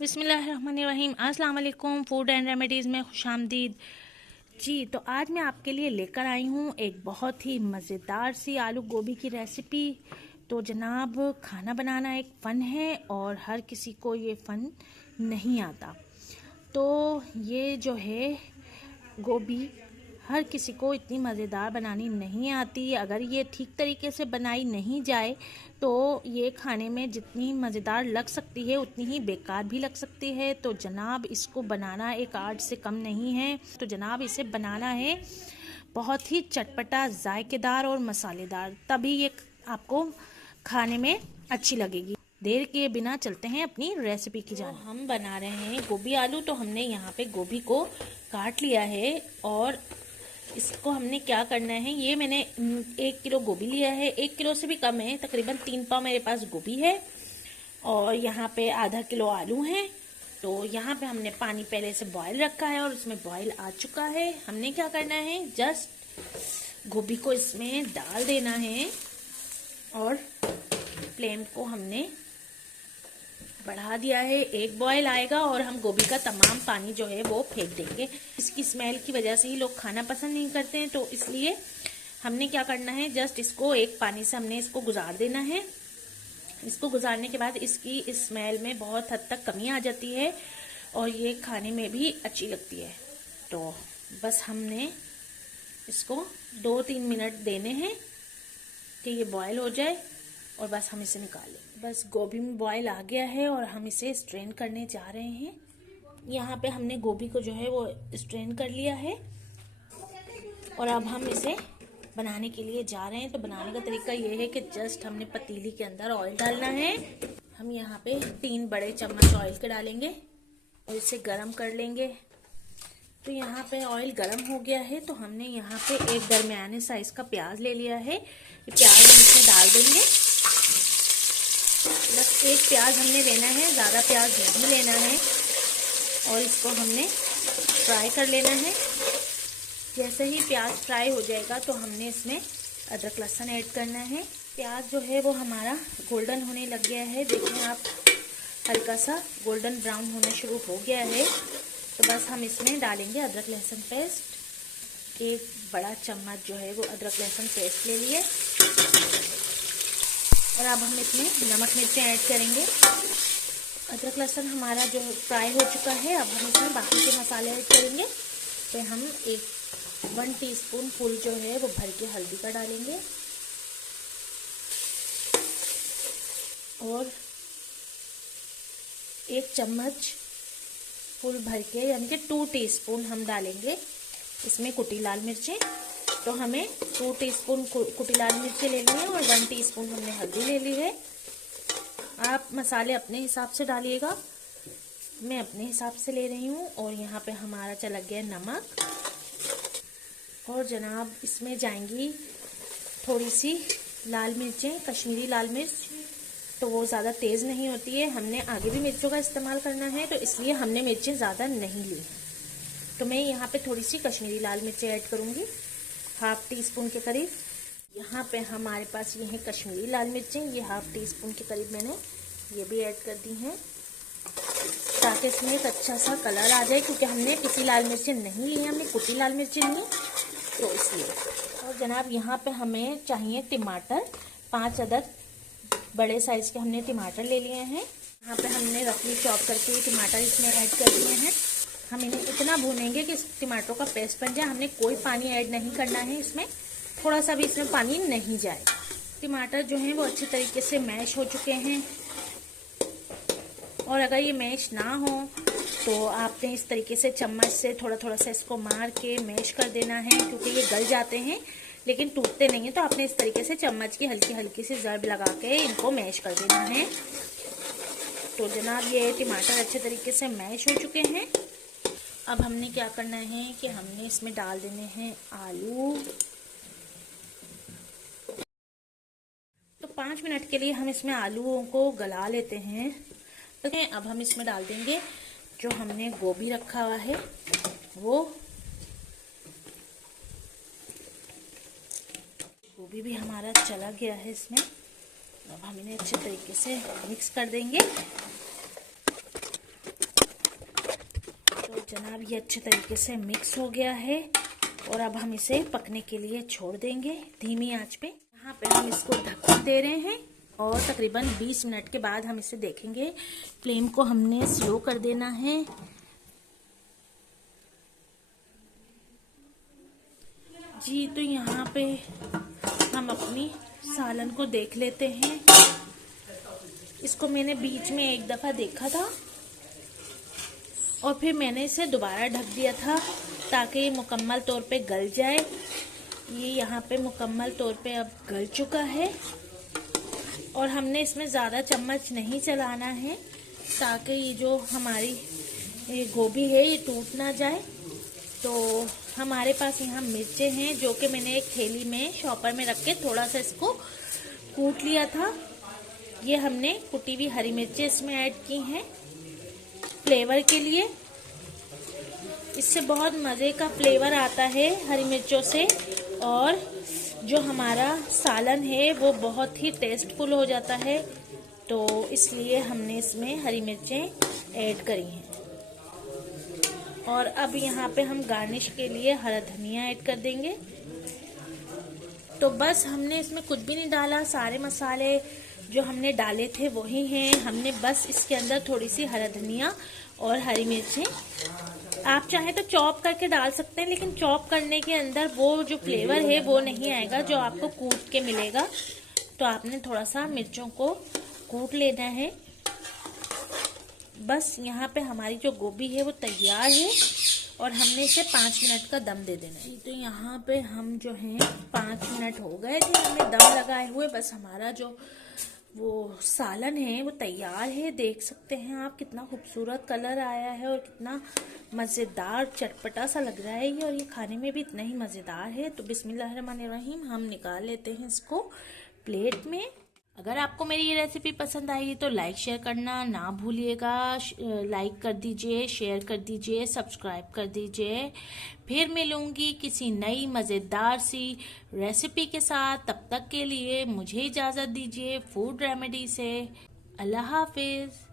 बिस्मिल्लाहिर्रहमानिर्रहीम। अस्सलाम वालेकुम। फूड एंड रेमेडीज़ में खुशामदीद जी। तो आज मैं आपके लिए लेकर आई हूँ एक बहुत ही मज़ेदार सी आलू गोभी की रेसिपी। तो जनाब, खाना बनाना एक फ़न है और हर किसी को ये फ़न नहीं आता। तो ये जो है गोभी हर किसी को इतनी मज़ेदार बनानी नहीं आती। अगर ये ठीक तरीके से बनाई नहीं जाए तो ये खाने में जितनी मज़ेदार लग सकती है उतनी ही बेकार भी लग सकती है। तो जनाब, इसको बनाना एक आर्ट से कम नहीं है। तो जनाब, इसे बनाना है बहुत ही चटपटा, जायकेदार और मसालेदार, तभी ये आपको खाने में अच्छी लगेगी। देर किए बिना चलते हैं अपनी रेसिपी की जान। हम बना रहे हैं गोभी आलू। तो हमने यहाँ पे गोभी को काट लिया है और इसको हमने क्या करना है, ये मैंने 1 किलो गोभी लिया है। 1 किलो से भी कम है, तकरीबन 3 पाव मेरे पास गोभी है। और यहाँ पे आधा किलो आलू हैं। तो यहाँ पे हमने पानी पहले से बॉयल रखा है और उसमें बॉयल आ चुका है। हमने क्या करना है, जस्ट गोभी को इसमें डाल देना है और फ्लेम को हमने बढ़ा दिया है। एक बॉयल आएगा और हम गोभी का तमाम पानी जो है वो फेंक देंगे। इसकी स्मेल की वजह से ही लोग खाना पसंद नहीं करते हैं। तो इसलिए हमने क्या करना है, जस्ट इसको एक पानी से हमने इसको गुजार देना है। इसको गुजारने के बाद इसकी स्मेल में बहुत हद तक कमी आ जाती है और ये खाने में भी अच्छी लगती है। तो बस हमने इसको 2-3 मिनट देने हैं कि ये बॉयल हो जाए और बस हम इसे निकालें। बस गोभी में बॉयल आ गया है और हम इसे स्ट्रेन करने जा रहे हैं। यहाँ पे हमने गोभी को जो है वो स्ट्रेन कर लिया है और अब हम इसे बनाने के लिए जा रहे हैं। तो बनाने का तरीका ये है कि जस्ट हमने पतीली के अंदर ऑयल डालना है। हम यहाँ पे 3 बड़े चम्मच ऑयल के डालेंगे और इसे गरम कर लेंगे। तो यहाँ पे ऑयल गरम हो गया है तो हमने यहाँ पे एक दरमियाने साइज का प्याज ले लिया है। ये प्याज हम इसमें डाल देंगे। बस एक प्याज हमने लेना है, ज़्यादा प्याज नहीं लेना है और इसको हमने फ्राई कर लेना है। जैसे ही प्याज फ्राई हो जाएगा तो हमने इसमें अदरक लहसुन ऐड करना है। प्याज जो है वो हमारा गोल्डन होने लग गया है। देखिए आप, हल्का सा गोल्डन ब्राउन होना शुरू हो गया है। तो बस हम इसमें डालेंगे अदरक लहसुन पेस्ट। 1 बड़ा चम्मच जो है वो अदरक लहसुन पेस्ट ले लिए और अब हम इसमें नमक मिर्चें ऐड करेंगे। अदरक लहसुन हमारा जो फ्राई हो चुका है, अब हम इसमें बाकी के मसाले ऐड करेंगे। तो हम 1 टीस्पून फुल जो है वो भर के हल्दी का डालेंगे और 1 चम्मच फुल भर के यानी कि 2 टीस्पून हम डालेंगे इसमें कुटी लाल मिर्चें। तो हमें 2 टीस्पून कुटी लाल मिर्चें लेनी है और 1 टीस्पून हमने हल्दी ले ली है। आप मसाले अपने हिसाब से डालिएगा, मैं अपने हिसाब से ले रही हूँ। और यहाँ पे हमारा चला गया नमक और जनाब इसमें जाएंगी थोड़ी सी लाल मिर्चें, कश्मीरी लाल मिर्च। तो वो ज़्यादा तेज़ नहीं होती है, हमने आगे भी मिर्चों का इस्तेमाल करना है तो इसलिए हमने मिर्चें ज़्यादा नहीं ली। तो मैं यहाँ पे थोड़ी सी कश्मीरी लाल मिर्चें ऐड करूँगी, 1/2 टीस्पून के करीब। यहाँ पे हमारे पास ये है कश्मीरी लाल मिर्चें, ये 1/2 टीस्पून के करीब मैंने ये भी ऐड कर दी हैं ताकि इसमें एक अच्छा सा कलर आ जाए, क्योंकि हमने पिसी लाल मिर्चें नहीं ली, हमने कुटी लाल मिर्चें ली तो इसलिए। और जनाब यहाँ पे हमें चाहिए टमाटर, 5 अदद बड़े साइज़ के हमने टमाटर ले लिए हैं। यहाँ पे हमने रफली चॉप करके टमाटर इसमें ऐड कर दिए हैं। हम इन्हें इतना भूनेंगे कि टमाटरों का पेस्ट बन जाए। हमने कोई पानी ऐड नहीं करना है इसमें, थोड़ा सा भी इसमें पानी नहीं जाए। टमाटर जो हैं वो अच्छे तरीके से मैश हो चुके हैं और अगर ये मैश ना हो तो आपने इस तरीके से चम्मच से थोड़ा थोड़ा सा इसको मार के मैश कर देना है, क्योंकि ये गल जाते हैं लेकिन टूटते नहीं है। तो आपने इस तरीके से चम्मच की हल्की हल्की सी ज़रब लगा के इनको मैश कर देना है। तो जनाब ये टमाटर अच्छे तरीके से मैश हो चुके हैं। अब हमने क्या करना है कि हमने इसमें डाल देने हैं आलू। तो 5 मिनट के लिए हम इसमें आलूओं को गला लेते हैं। तो अब हम इसमें डाल देंगे जो हमने गोभी रखा हुआ है वो। गोभी भी हमारा चला गया है इसमें। अब हम इन्हें अच्छे तरीके से मिक्स कर देंगे। जनाब ये अच्छे तरीके से मिक्स हो गया है और अब हम इसे पकने के लिए छोड़ देंगे धीमी आंच पे। यहाँ पे हम इसको ढक्कन दे रहे हैं और तकरीबन 20 मिनट के बाद हम इसे देखेंगे। फ्लेम को हमने स्लो कर देना है। जी तो यहाँ पे हम अपनी सालन को देख लेते हैं। इसको मैंने बीच में एक दफ़ा देखा था और फिर मैंने इसे दोबारा ढक दिया था ताकि ये मुकम्मल तौर पे गल जाए। ये यहाँ पे मुकम्मल तौर पे अब गल चुका है और हमने इसमें ज़्यादा चम्मच नहीं चलाना है ताकि ये जो हमारी ये गोभी है ये टूट ना जाए। तो हमारे पास यहाँ मिर्चें हैं जो कि मैंने एक थैली में शॉपर में रख के थोड़ा सा इसको कूट लिया था। ये हमने कुटी हुई हरी मिर्चें इसमें ऐड की हैं फ्लेवर के लिए। इससे बहुत मज़े का फ्लेवर आता है हरी मिर्चों से और जो हमारा सालन है वो बहुत ही टेस्टफुल हो जाता है। तो इसलिए हमने इसमें हरी मिर्चें ऐड करी हैं। और अब यहाँ पे हम गार्निश के लिए हरा धनिया ऐड कर देंगे। तो बस हमने इसमें कुछ भी नहीं डाला, सारे मसाले जो हमने डाले थे वही हैं। हमने बस इसके अंदर थोड़ी सी हरा धनिया और हरी मिर्चें, आप चाहे तो चॉप करके डाल सकते हैं, लेकिन चॉप करने के अंदर वो जो फ्लेवर है वो नहीं आएगा जो आपको कूट के मिलेगा। तो आपने थोड़ा सा मिर्चों को कूट लेना है। बस यहाँ पे हमारी जो गोभी है वो तैयार है और हमने इसे 5 मिनट का दम दे देना है। तो यहाँ पे हम जो हैं 5 मिनट हो गए थे हमें दम लगाए हुए। बस हमारा जो वो सालन है वो तैयार है। देख सकते हैं आप कितना खूबसूरत कलर आया है और कितना मज़ेदार चटपटा सा लग रहा है ये, और ये खाने में भी इतना ही मज़ेदार है। तो बिस्मिल्लाहिर्रहमानिर्रहीम हम निकाल लेते हैं इसको प्लेट में। अगर आपको मेरी ये रेसिपी पसंद आई तो लाइक शेयर करना ना भूलिएगा। लाइक कर दीजिए, शेयर कर दीजिए, सब्सक्राइब कर दीजिए। फिर मिलूंगी किसी नई मज़ेदार सी रेसिपी के साथ। तब तक के लिए मुझे इजाज़त दीजिए फूड रेमेडी से। अल्लाह हाफिज़।